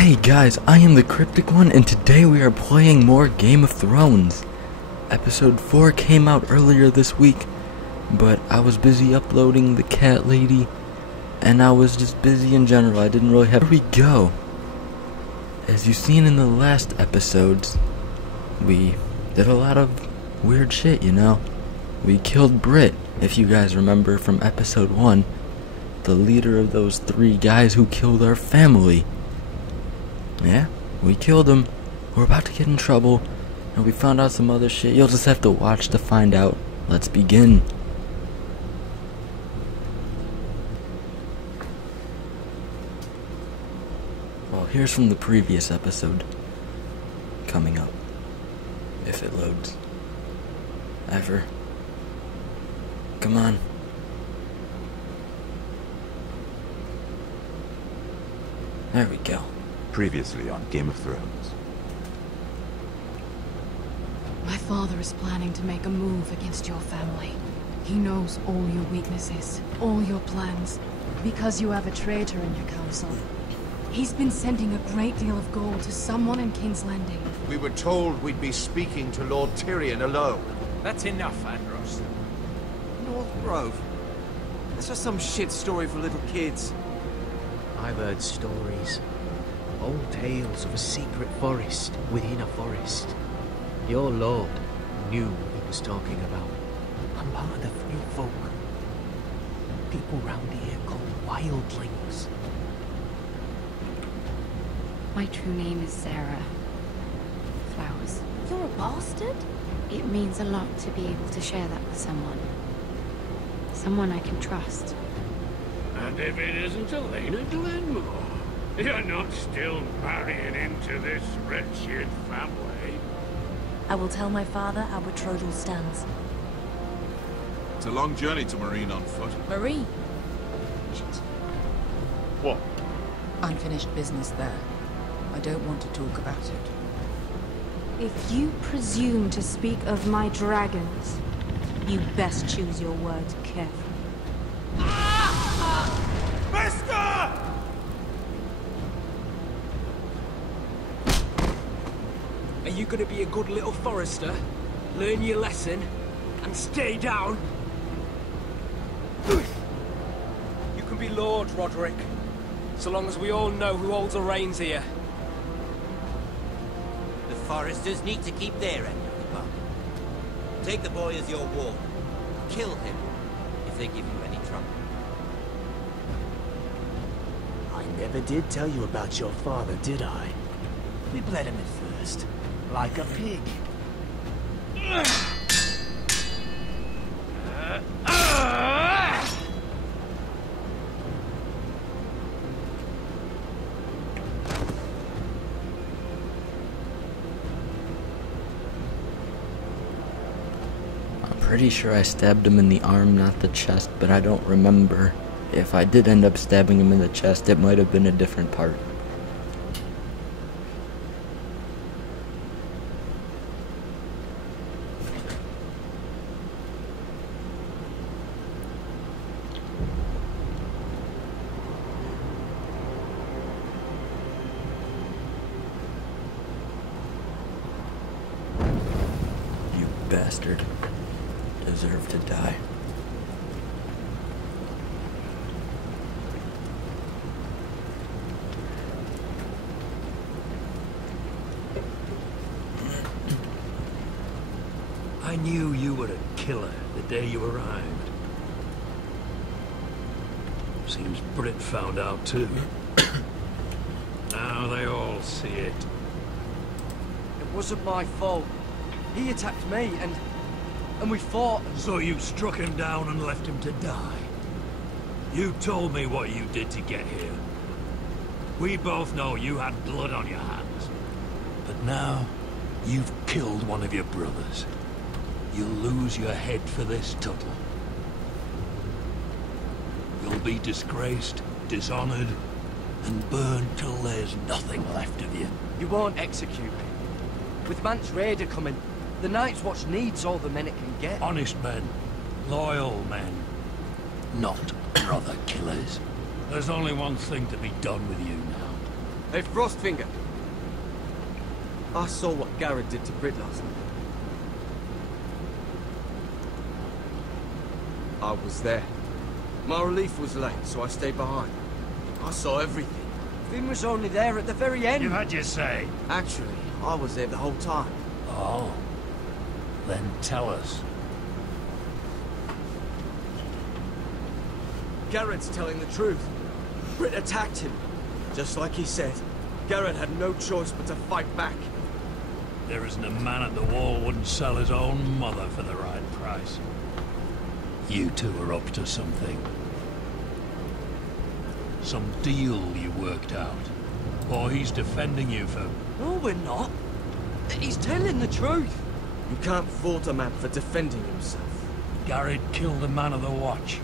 Hey guys, I am TheCrypticOne, and today we are playing more Game of Thrones. Episode 4 came out earlier this week, but I was busy uploading the cat lady, and I was just busy in general. I didn't really have... Here we go. As you've seen in the last episodes, we did a lot of weird shit, you know. We killed Britt, if you guys remember from episode 1, the leader of those 3 guys who killed our family. Yeah, we killed him. We're about to get in trouble, and we found out some other shit. You'll just have to watch to find out. Let's begin. Well, here's from the previous episode. Coming up. If it loads. Ever. Come on. There we go. Previously on Game of Thrones. My father is planning to make a move against your family. He knows all your weaknesses, all your plans, because you have a traitor in your council. He's been sending a great deal of gold to someone in King's Landing. We were told we'd be speaking to Lord Tyrion alone. That's enough, Andros. North Grove? That's just some shit story for little kids. I've heard stories. Old tales of a secret forest within a forest. Your lord knew what he was talking about. I'm part of the free folk. People round here called wildlings. My true name is Sarah. Flowers. You're a bastard? It means a lot to be able to share that with someone. Someone I can trust. And if it isn't Elena Glenmore, you're not still marrying into this wretched family. I will tell my father our betrothal stands. It's a long journey to Marine on foot. Marie. Shit. What? Unfinished business there. I don't want to talk about it. If you presume to speak of my dragons, You best choose your words carefully. Are you gonna be a good little forester? Learn your lesson and stay down? You can be Lord, Roderick, so long as we all know who holds the reins here. The foresters need to keep their end of the bargain. Take the boy as your warden. Kill him if they give you any trouble. I never did tell you about your father, did I? We bled him at first, like a pig. Pretty sure I stabbed him in the arm, not the chest, but I don't remember. If I did end up stabbing him in the chest, it might have been a different part. You bastard. Deserve to die. I knew you were a killer the day you arrived. Seems Britt found out too. Now they all see it. It wasn't my fault. He attacked me and we fought. So you struck him down and left him to die. You told me what you did to get here. We both know you had blood on your hands. But now, you've killed one of your brothers. You'll lose your head for this, Tuttle. You'll be disgraced, dishonored, and burned till there's nothing left of you. You won't execute me. With Mance Raider coming, the Night's Watch needs all the men it can get. Honest men. Loyal men. Not brother killers. There's only one thing to be done with you now. Hey, Frostfinger. I saw what Garrett did to Britt last night. I was there. My relief was late, so I stayed behind. I saw everything. Finn was only there at the very end. You had your say. Actually, I was there the whole time. Oh. Then tell us. Garrett's telling the truth. Britt attacked him. Just like he said, Garrett had no choice but to fight back. There isn't a man at the wall wouldn't sell his own mother for the right price. You two are up to something. Some deal you worked out. Or he's defending you for... No, we're not. He's telling the truth. You can't fault a man for defending himself. Garrett killed a man of the watch.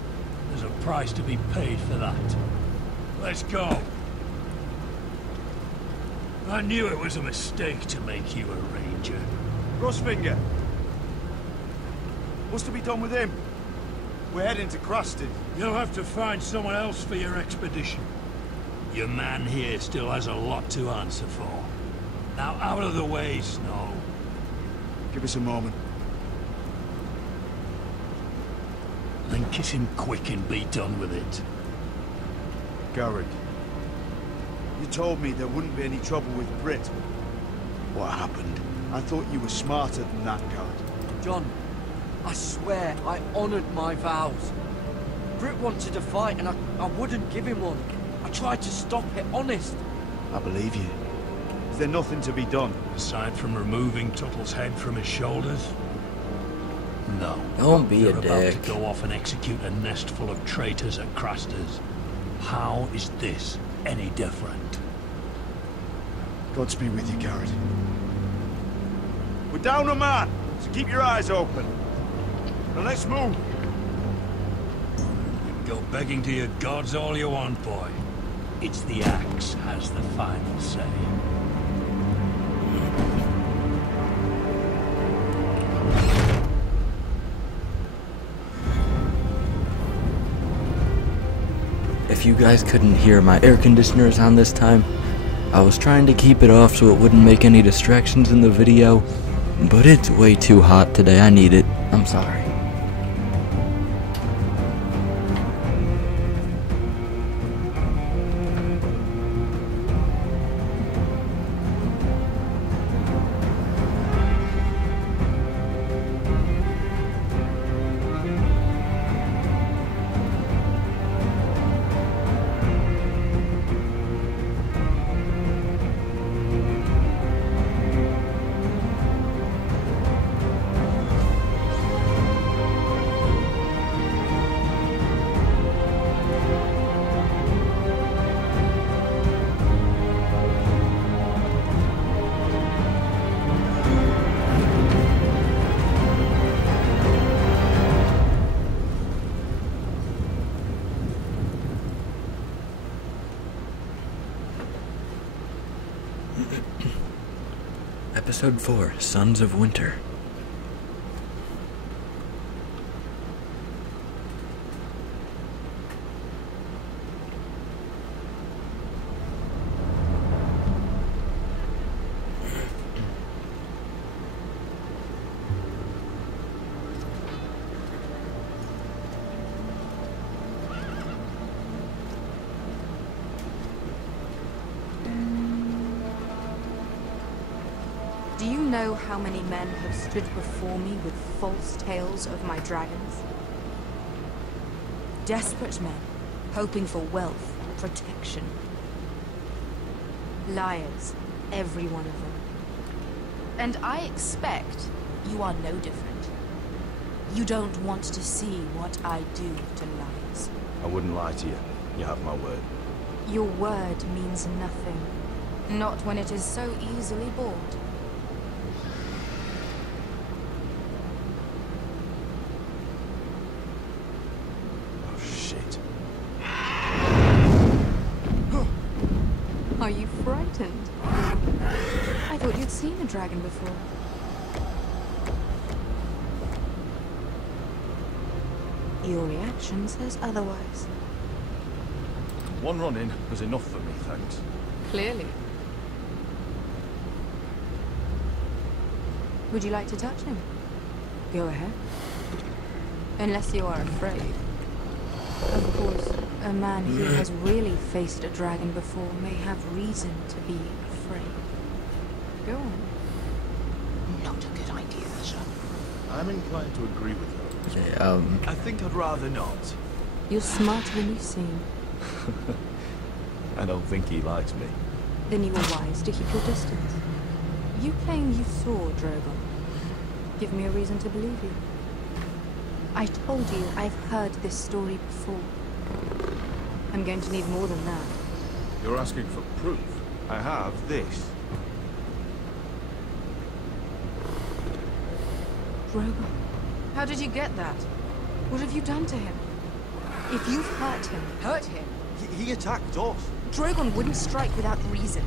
There's a price to be paid for that. Let's go. I knew it was a mistake to make you a ranger. Frostfinger. What's to be done with him? We're heading to Crusted. You'll have to find someone else for your expedition. Your man here still has a lot to answer for. Now out of the way, Snow. Give us a moment. Then kiss him quick and be done with it. Garrett. You told me there wouldn't be any trouble with Britt. What happened? I thought you were smarter than that, Garrett. John, I swear I honored my vows. Britt wanted to fight and I wouldn't give him one. I tried to stop it, honest. I believe you. Is there nothing to be done? Aside from removing Tuttle's head from his shoulders? No. Don't be a You're about dick. to go off and execute a nest full of traitors at Craster's. How is this any different? Godspeed with you, Garrett. We're down a man, so keep your eyes open. Now let's move. Go begging to your gods all you want, boy. It's the axe has the final say. If you guys couldn't hear, my air conditioner's on this time. I was trying to keep it off so it wouldn't make any distractions in the video, but it's way too hot today. I need it. I'm sorry. Episode 4, Sons of Winter. Do you know how many men have stood before me with false tales of my dragons? Desperate men, hoping for wealth, protection. Liars, every one of them. And I expect you are no different. You don't want to see what I do to liars. I wouldn't lie to you. You have my word. Your word means nothing. Not when it is so easily bought. Are you frightened? I thought you'd seen a dragon before. Your reaction says otherwise. One run-in was enough for me, thanks. Clearly. Would you like to touch him? Go ahead. Unless you are afraid. Of course, a man who has really faced a dragon before may have reason to be afraid. Go on. Not a good idea, sir. I'm inclined to agree with her. I think I'd rather not. You're smarter than you seem. I don't think he likes me. Then you were wise to keep your distance. You claim you saw Drogon. Give me a reason to believe you. I told you I've heard this story before. I'm going to need more than that. You're asking for proof. I have this. Drogon, how did you get that? What have you done to him? If you've hurt him. He attacked us. Drogon wouldn't strike without reason.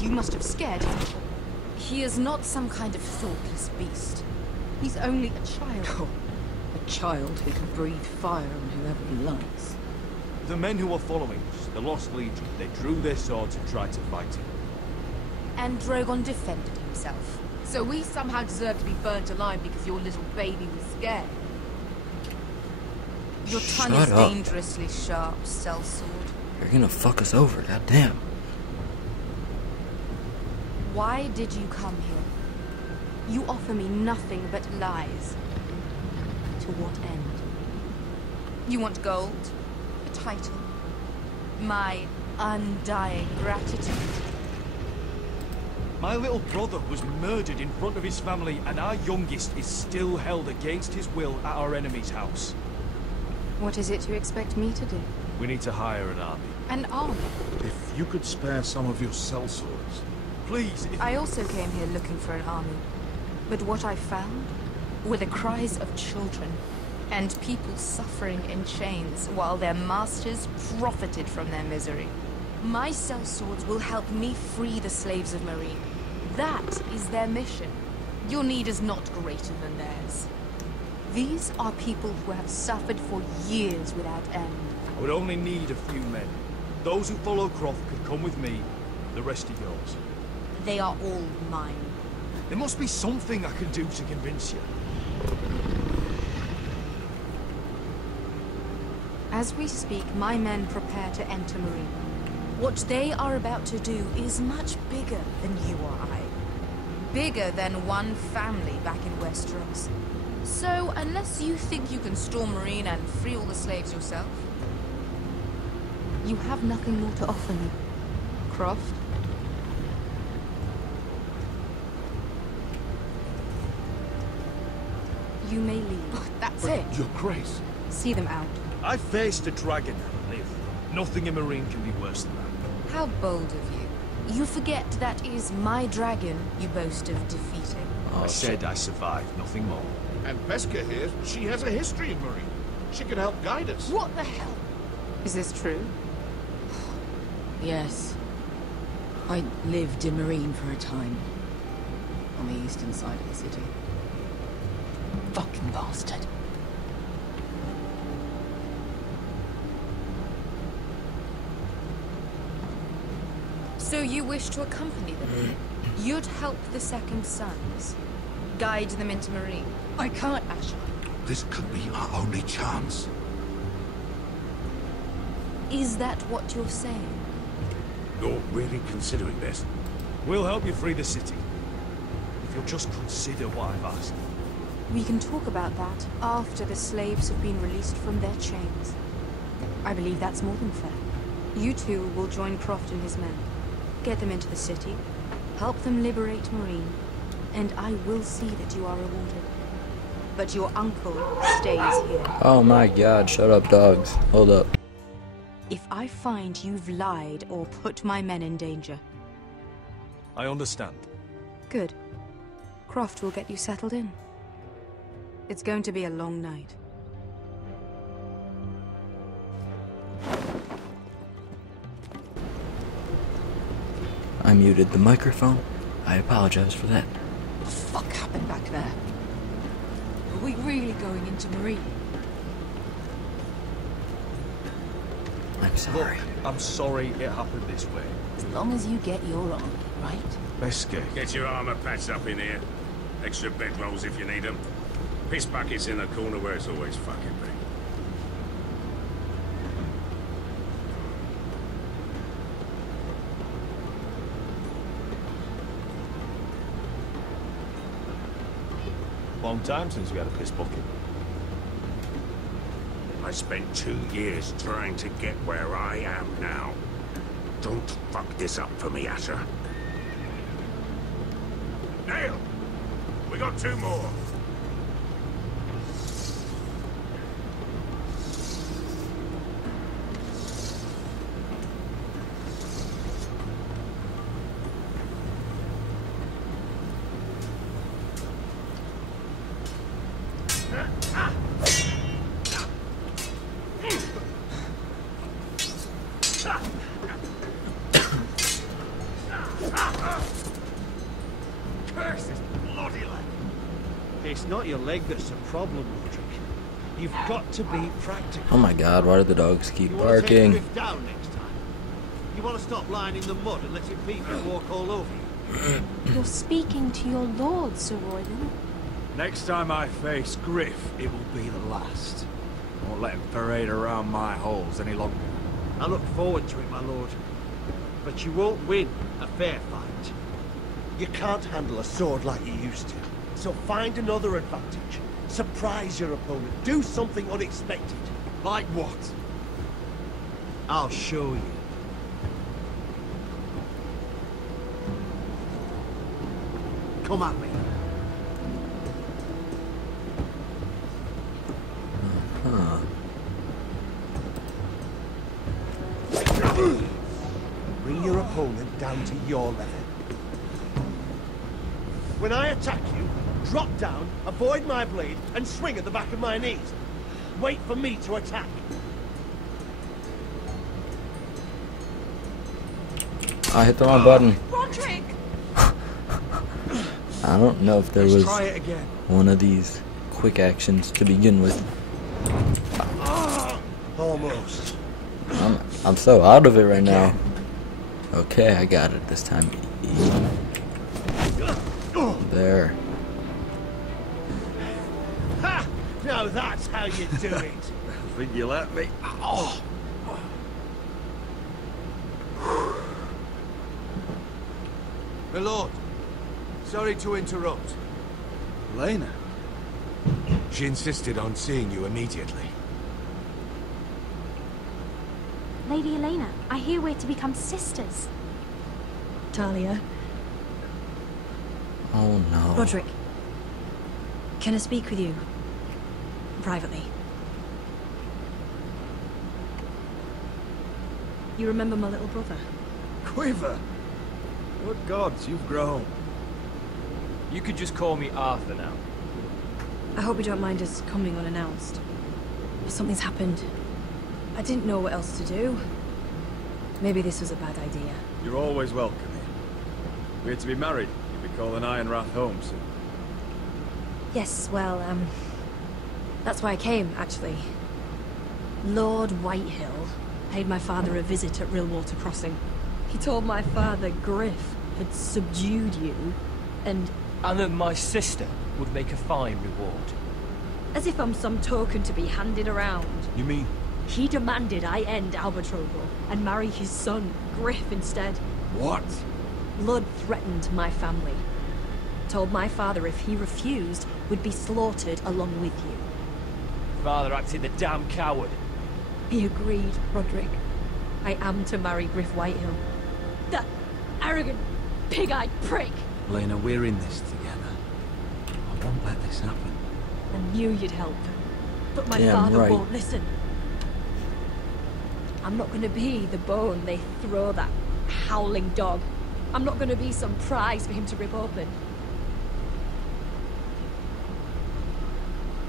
You must have scared him. He is not some kind of thoughtless beast. He's only a child. Oh, a child who can breathe fire on whoever he likes. The men who were following us, the Lost Legion, they drew their swords and tried to fight him. And Drogon defended himself. So we somehow deserve to be burnt alive because your little baby was scared. Your tongue is dangerously sharp, sellsword. You're gonna fuck us over, goddamn. Why did you come here? You offer me nothing but lies. To what end? You want gold? A title? My undying gratitude? My little brother was murdered in front of his family, and our youngest is still held against his will at our enemy's house. What is it you expect me to do? We need to hire an army. An army? If you could spare some of your sellswords. Please, I also came here looking for an army. But what I found were the cries of children and people suffering in chains while their masters profited from their misery. My sellswords will help me free the slaves of Marine. That is their mission. Your need is not greater than theirs. These are people who have suffered for years without end. I would only need a few men. Those who follow Croft could come with me. The rest are yours. They are all mine. There must be something I can do to convince you. As we speak, my men prepare to enter Marine. What they are about to do is much bigger than you or I. Bigger than one family back in Westeros. So, unless you think you can storm Marine and free all the slaves yourself... You have nothing more to offer me, Croft. You may leave. That's it. Your Grace. See them out. I faced a dragon and lived. Nothing in Marine can be worse than that. How bold of you. You forget that is my dragon you boast of defeating. I said I survived, nothing more. And Pesca here, she has a history in Marine. She could help guide us. What the hell? Is this true? Yes. I lived in Marine for a time. On the eastern side of the city. Fucking bastard. So you wish to accompany them? You'd help the Second Sons? Guide them into Marine? I can't, Asher. This could be our only chance. Is that what you're saying? You're really considering this? We'll help you free the city. If you'll just consider what I've asked. We can talk about that after the slaves have been released from their chains. I believe that's more than fair. You two will join Croft and his men. Get them into the city, help them liberate Marine, and I will see that you are rewarded. But your uncle stays here. Oh my god, shut up, dogs. Hold up. If I find you've lied or put my men in danger... I understand. Good. Croft will get you settled in. It's going to be a long night. I muted the microphone. I apologize for that. What the fuck happened back there? Are we really going into Marine? I'm sorry. Look, I'm sorry it happened this way. As long as you get your army, right? Let's go. Get your armor patched up in here. Extra bedrolls if you need them. Piss buckets in the corner where it's always fucking been. Long time since we had a piss bucket. I spent 2 years trying to get where I am now. Don't fuck this up for me, Asher. Nail! We got 2 more. Curse this bloody leg. It's not your leg that's a problem, Roderick. You've got to be practical. Oh my god, why do the dogs keep You want to take barking? Griff down next time? You want to stop lying in the mud and letting people walk all over you? You're speaking to your lord, Sir Royden. Next time I face Griff, it will be the last. I won't let him parade around my halls any longer. I look forward to it, my lord. But you won't win a fair fight. You can't handle a sword like you used to. So find another advantage. Surprise your opponent. Do something unexpected. Like what? I'll show you. Come at me. Huh. Bring your opponent down to your level. When I attack you, drop down, avoid my blade, and swing at the back of my knees. Wait for me to attack. I hit the wrong button. Roderick! I don't know if there Let's was try it again. one of these quick actions to begin with. Almost. I'm so out of it right now. Okay, I got it this time. There. Ha! Now that's how you do it. I think you let me. Oh. My lord, sorry to interrupt. Lena. She insisted on seeing you immediately. Lady Elena, I hear we're to become sisters. Talia. Oh no. Roderick. Can I speak with you? Privately. You remember my little brother? Quiver! What gods, you've grown. You could just call me Arthur now. I hope you don't mind us coming unannounced. Something's happened. I didn't know what else to do. Maybe this was a bad idea. You're always welcome here. We're to be married. You'll be calling Ironrath home soon. Yes, well, that's why I came, actually. Lord Whitehill paid my father a visit at Rillwater Crossing. He told my father Griff had subdued you, and that my sister would make a fine reward. as if I'm some token to be handed around. You mean? He demanded I end our betrothal and marry his son, Griff, instead. What? Lud threatened my family. Told my father if he refused, we'd be slaughtered along with you. Father acted the damn coward. He agreed, Roderick. I am to marry Griff Whitehill. That arrogant, pig-eyed prick! Lena, we're in this together. I won't let this happen. I knew you'd help. But my Damn father right. won't listen. I'm not gonna be the bone they throw that howling dog. I'm not gonna be some prize for him to rip open.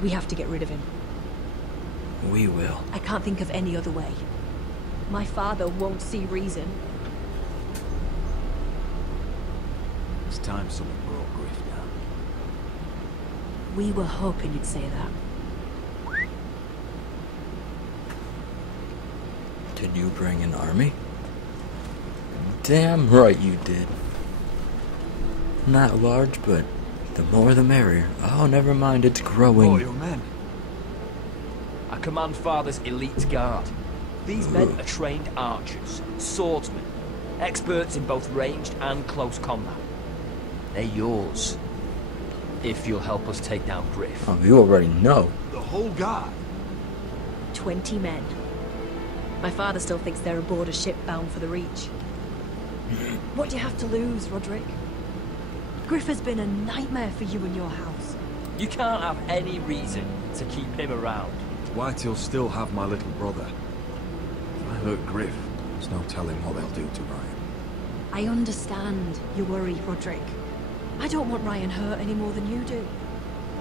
We have to get rid of him. We will. I can't think of any other way. My father won't see reason. It's time someone brought Griff down. We were hoping you'd say that. Did you bring an army? Damn right you did. Not large, but the more the merrier. Oh, never mind, it's growing. Loyal men. I command Father's elite guard. These men are trained archers, swordsmen, experts in both ranged and close combat. They're yours, if you'll help us take down Griff. Oh, you already know. The whole guard? 20 men. My father still thinks they're aboard a ship bound for the Reach. What do you have to lose, Roderick? Griff has been a nightmare for you and your house. You can't have any reason to keep him around. White'll still have my little brother. If I hurt Griff, there's no telling what they'll do to Ryan. I understand your worry, Roderick. I don't want Ryan hurt any more than you do.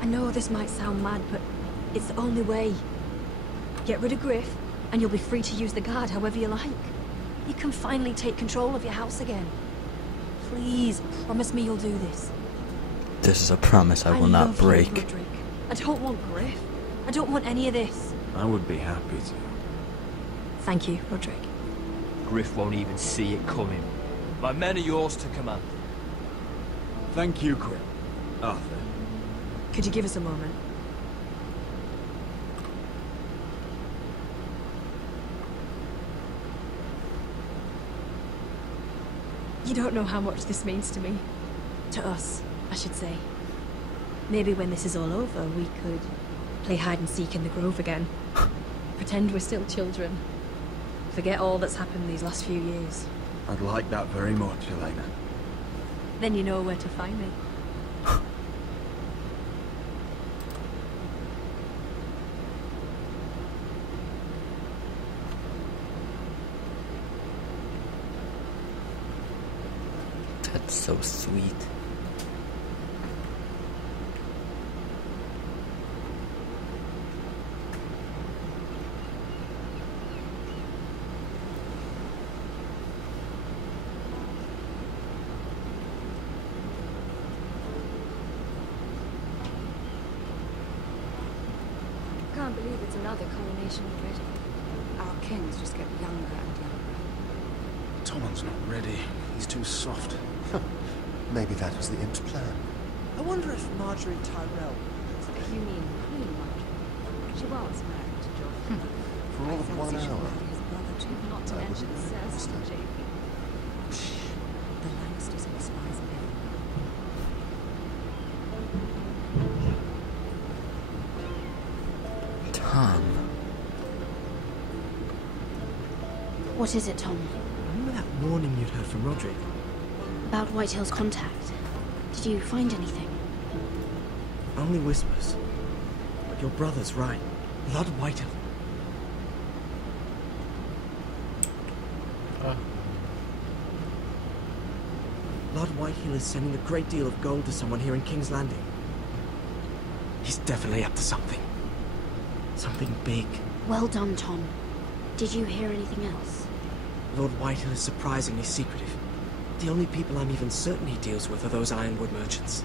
I know this might sound mad, but it's the only way. Get rid of Griff, and you'll be free to use the guard however you like. You can finally take control of your house again. Please, promise me you'll do this. This is a promise I will not break. You, Roderick. I don't want Griff. I don't want any of this. I would be happy to. Thank you, Roderick. Griff won't even see it coming. My men are yours to command. Thank you, Griff. Arthur. Could you give us a moment? You don't know how much this means to me. To us, I should say. Maybe when this is all over, we could play hide and seek in the grove again. Pretend we're still children. Forget all that's happened these last few years. I'd like that very much, Elena. Then you know where to find me. That's so sweet. Can't believe it's another coronation already. Our kings just get younger and younger. Tommen's not ready. He's too soft. Maybe that was the imp's plan. I wonder if Marjorie Tyrell... You mean Queen Marjorie? She was married to Geoffrey. For all of 1 hour. His brother too, not to mention Cersei and JP. The Lannisters are the spies of everyone. Tom. What is it, Tom? Remember that warning you'd heard from Roderick? About Whitehill's contact. Did you find anything? Only whispers. But your brother's right. Lord Whitehill. Lord Whitehill is sending a great deal of gold to someone here in King's Landing. He's definitely up to something. Something big. Well done, Tom. Did you hear anything else? Lord Whitehill is surprisingly secretive. The only people I'm even certain he deals with are those ironwood merchants.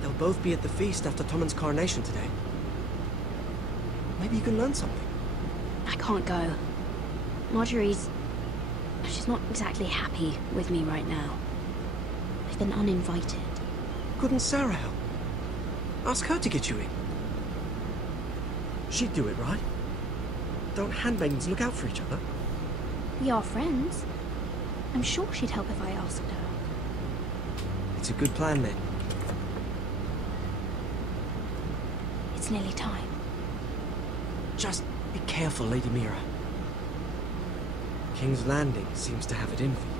They'll both be at the feast after Tommen's coronation today. Maybe you can learn something. I can't go. Marjorie's... she's not exactly happy with me right now. I've been uninvited. Couldn't Sarah help? Ask her to get you in. She'd do it, right? Don't handmaidens look out for each other? We are friends. I'm sure she'd help if I asked her. It's a good plan, then. It's nearly time. Just be careful, Lady Mira. King's Landing seems to have it in for you.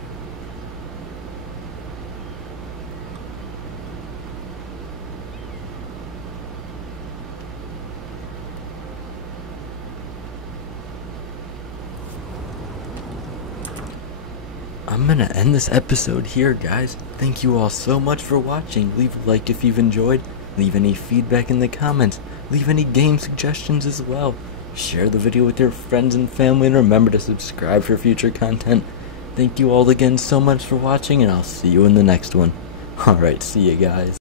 I'm gonna end this episode here, guys. Thank you all so much for watching. Leave a like if you've enjoyed. Leave any feedback in the comments. Leave any game suggestions as well. Share the video with your friends and family, and remember to subscribe for future content. Thank you all again so much for watching, and I'll see you in the next one. Alright, see you guys.